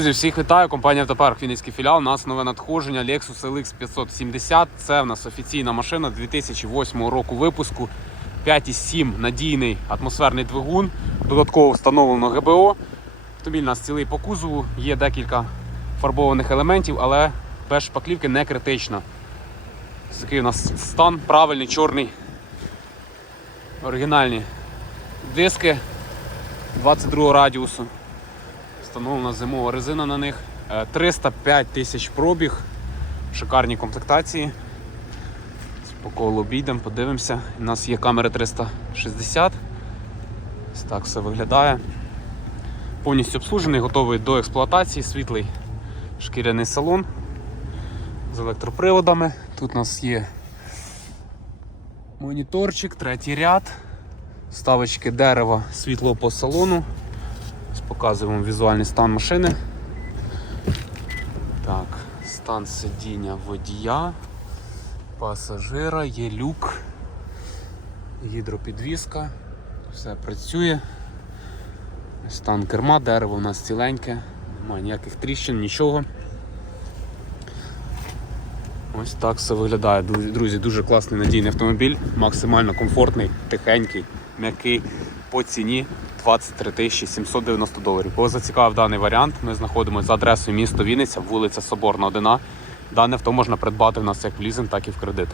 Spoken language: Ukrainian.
Друзі, всіх вітаю. Компанія Автопарк Вінницький філіал. У нас нове надходження Lexus LX 570. Це в нас офіційна машина 2008 року випуску. 5,7 надійний атмосферний двигун. Додатково встановлено ГБО. Автомобіль у нас цілий по кузову. Є декілька фарбованих елементів, але без шпаклівки не критично. Ось Такий у нас стан правильний, чорний. Оригінальні диски 22 радіусу. Встановлена зимова резина на них. Е, 305 тисяч пробіг. Шикарні комплектації. По колу обійдемо, подивимося. У нас є камери 360. Ось так все виглядає. Повністю обслужений, готовий до експлуатації, світлий шкіряний салон з електроприводами. Тут у нас є моніторчик, третій ряд, ставочки дерева, світло по салону. Показуємо візуальний стан машини. Так, стан сидіння водія, пасажира, є люк, гідропідвізка, все працює. Стан керма, дерево у нас ціленьке, немає ніяких тріщин, нічого. Ось так все виглядає. Друзі, дуже класний надійний автомобіль, максимально комфортний, тихенький, м'який по ціні 23 790 доларів. Кого зацікавив даний варіант, ми знаходимося за адресою місто Вінниця, вулиця Соборна 1. Дане авто можна придбати в нас як в лізинг, так і в кредит.